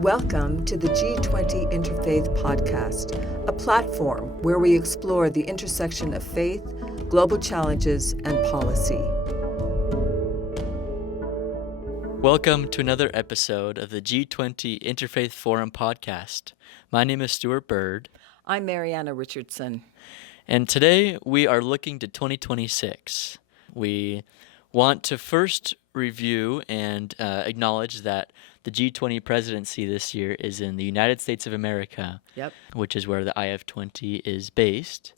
Welcome to the G20 Interfaith Podcast, a platform where we explore the intersection of faith, global challenges, and policy. Welcome to another episode of the G20 Interfaith Forum Podcast. My name is Stuart Bird. I'm Mariana Richardson. And today we are looking to 2026. We want to first review and acknowledge that the G20 presidency this year is in the United States of America, which is where the IF20 is based.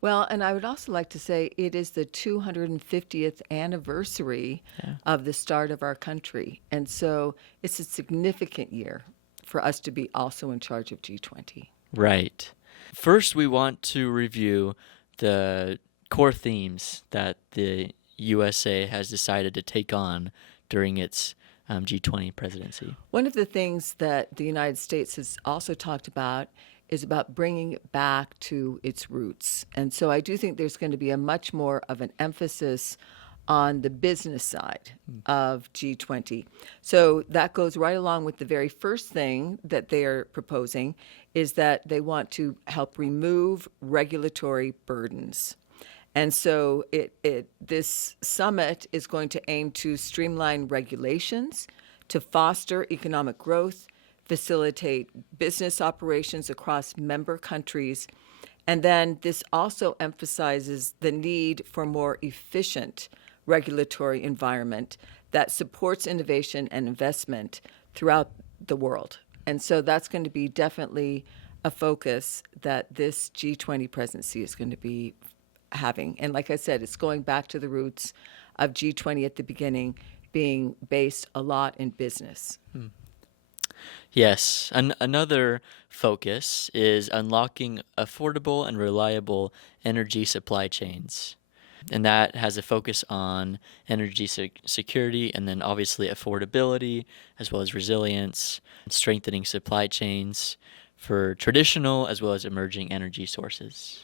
Well, and I would also like to say it is the 250th anniversary of the start of our country. And so it's a significant year for us to be also in charge of G20. Right. First, we want to review the core themes that the USA has decided to take on during its G20 presidency. One of the things that the United States has also talked about is about bringing it back to its roots. And so I do think there's going to be a much more of an emphasis on the business side of G20. So that goes right along with the very first thing that they are proposing is that they want to help remove regulatory burdens. And so this summit is going to aim to streamline regulations, to foster economic growth, facilitate business operations across member countries. And then this also emphasizes the need for more efficient regulatory environment that supports innovation and investment throughout the world. And so that's going to be definitely a focus that this G20 presidency is going to be having. And like I said, it's going back to the roots of G20 at the beginning, being based a lot in business. Yes. Another focus is unlocking affordable and reliable energy supply chains. And that has a focus on energy security and then obviously affordability as well as resilience, strengthening supply chains for traditional as well as emerging energy sources.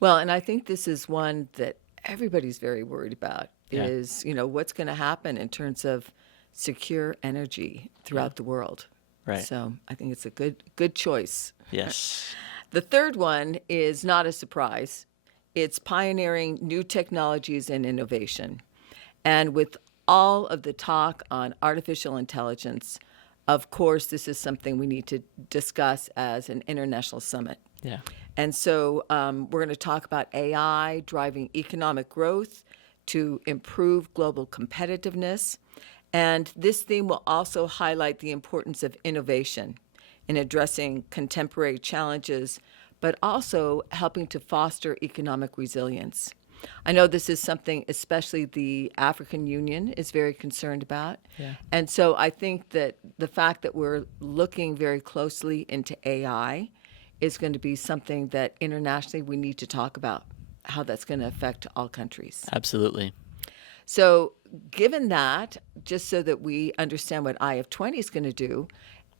Well, and I think this is one that everybody's very worried about is, what's going to happen in terms of secure energy throughout the world. Right. So I think it's a good choice. Yes. The third one is not a surprise. It's pioneering new technologies and innovation. And with all of the talk on artificial intelligence, of course, this is something we need to discuss as an international summit. Yeah. And so we're going to talk about AI driving economic growth to improve global competitiveness. And this theme will also highlight the importance of innovation in addressing contemporary challenges, but also helping to foster economic resilience. I know this is something especially the African Union is very concerned about. Yeah. And so I think that the fact that we're looking very closely into AI is going to be something that internationally we need to talk about, how that's going to affect all countries. Absolutely. So given that, just so that we understand what IF20 is going to do,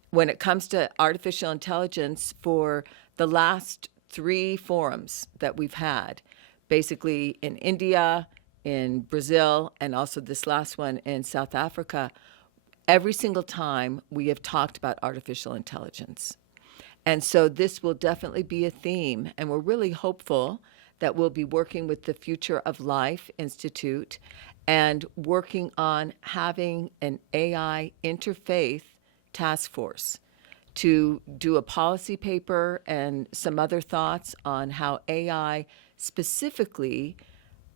when it comes to artificial intelligence for the last 3 forums that we've had, basically in India, in Brazil, and also this last one in South Africa, every single time we have talked about artificial intelligence. And so this will definitely be a theme, and we're really hopeful that we'll be working with the Future of Life Institute and working on having an AI interfaith task force to do a policy paper and some other thoughts on how AI specifically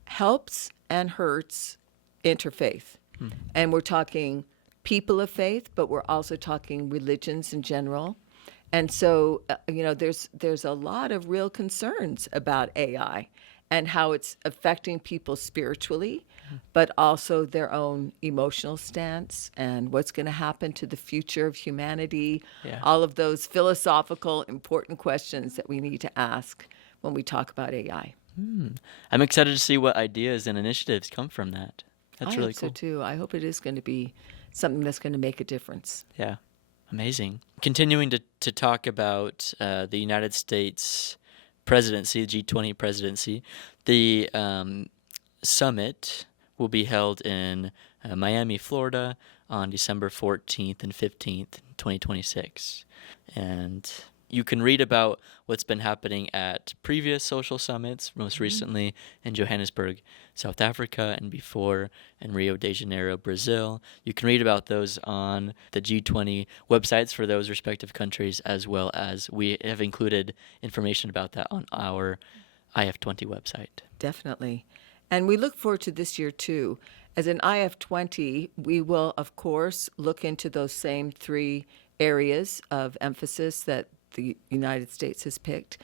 helps and hurts interfaith. And we're talking people of faith, but we're also talking religions in general. And so, there's a lot of real concerns about AI and how it's affecting people spiritually, but also their own emotional stance and what's going to happen to the future of humanity, all of those philosophical, important questions that we need to ask when we talk about AI. I'm excited to see what ideas and initiatives come from that. That's really cool. I hope so too. I hope it is going to be something that's going to make a difference. Yeah. Amazing. Continuing to talk about the United States presidency, the G20 presidency, the summit will be held in Miami, Florida on December 14th and 15th, 2026. And you can read about what's been happening at previous social summits, most recently in Johannesburg, South Africa, and before in Rio de Janeiro, Brazil. You can read about those on the G20 websites for those respective countries, as well as we have included information about that on our IF20 website. Definitely. And we look forward to this year too. As an IF20, we will, of course, look into those same three areas of emphasis that the United States has picked.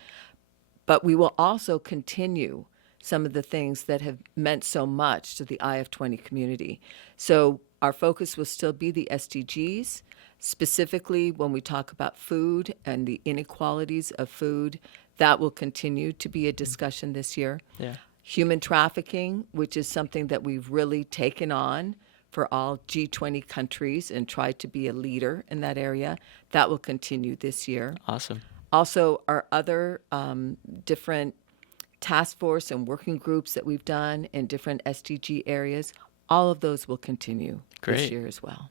But we will also continue some of the things that have meant so much to the IF20 community. So our focus will still be the SDGs, specifically when we talk about food and the inequalities of food. That will continue to be a discussion this year. Yeah. Human trafficking, which is something that we've really taken on for all G20 countries and tried to be a leader in that area. That will continue this year. Awesome. Also, our other different task force and working groups that we've done in different SDG areas, all of those will continue this Great. year as well.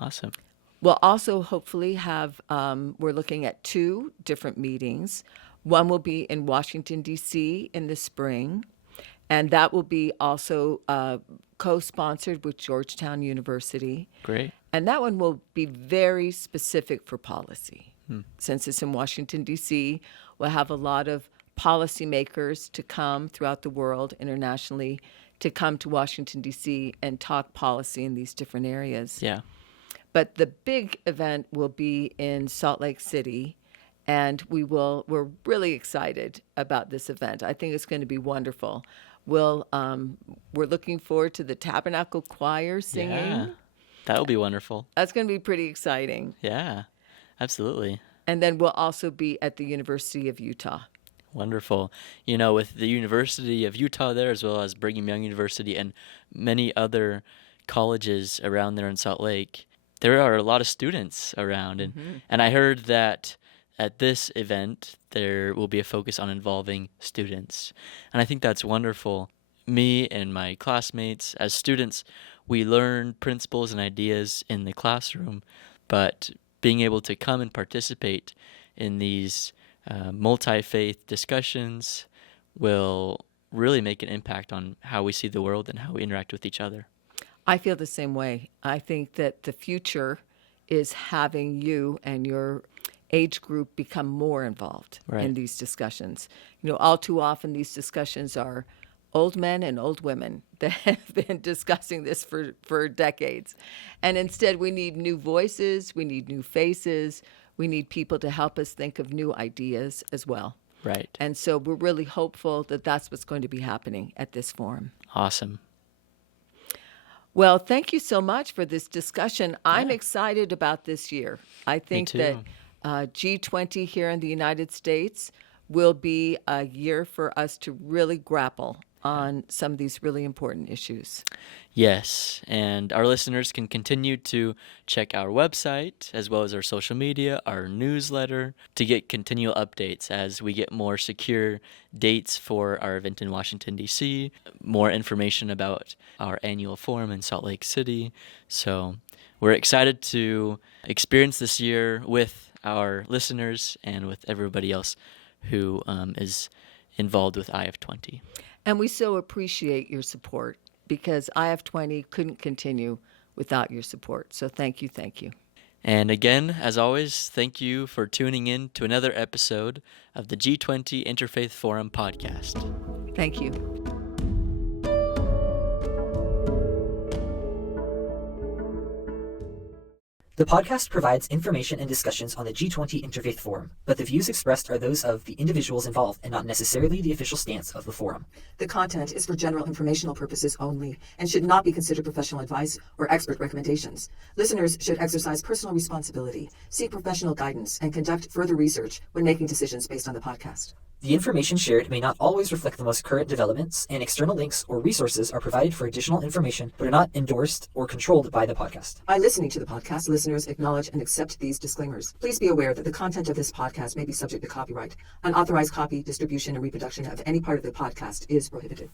Awesome. We'll also hopefully have, we're looking at 2 different meetings. One will be in Washington, D.C. in the spring, and that will be also co-sponsored with Georgetown University. Great. And that one will be very specific for policy. Since it's in Washington, D.C., we'll have a lot of policymakers to come throughout the world internationally to come to Washington, D.C. and talk policy in these different areas. Yeah. But the big event will be in Salt Lake City, and we're really excited about this event. I think it's going to be wonderful. We're looking forward to the Tabernacle Choir singing. Yeah. That will be wonderful. That's going to be pretty exciting. Yeah. Absolutely. And then we'll also be at the University of Utah. Wonderful. With the University of Utah there, as well as Brigham Young University and many other colleges around there in Salt Lake, there are a lot of students around. And I heard that at this event, there will be a focus on involving students. And I think that's wonderful. Me and my classmates, as students, we learn principles and ideas in the classroom, but being able to come and participate in these multi-faith discussions will really make an impact on how we see the world and how we interact with each other. I feel the same way. I think that the future is having you and your age group become more involved in these discussions. All too often these discussions are old men and old women that have been discussing this for decades. And instead we need new voices, we need new faces, we need people to help us think of new ideas as well. Right. And so we're really hopeful that that's what's going to be happening at this forum. Awesome. Well, thank you so much for this discussion. I'm excited about this year. I think that G20 here in the United States will be a year for us to really grapple on some of these really important issues. Yes, and our listeners can continue to check our website as well as our social media, our newsletter, to get continual updates as we get more secure dates for our event in Washington, D.C., more information about our annual forum in Salt Lake City. So we're excited to experience this year with our listeners and with everybody else who is involved with IF20. And we so appreciate your support because IF20 couldn't continue without your support. So thank you, thank you. And again, as always, thank you for tuning in to another episode of the G20 Interfaith Forum podcast. Thank you. The podcast provides information and discussions on the G20 Interfaith Forum, but the views expressed are those of the individuals involved and not necessarily the official stance of the forum. The content is for general informational purposes only and should not be considered professional advice or expert recommendations. Listeners should exercise personal responsibility, seek professional guidance, and conduct further research when making decisions based on the podcast. The information shared may not always reflect the most current developments, and external links or resources are provided for additional information but are not endorsed or controlled by the podcast. By listening to the podcast, listeners acknowledge and accept these disclaimers. Please be aware that the content of this podcast may be subject to copyright. Unauthorized copy, distribution, and reproduction of any part of the podcast is prohibited.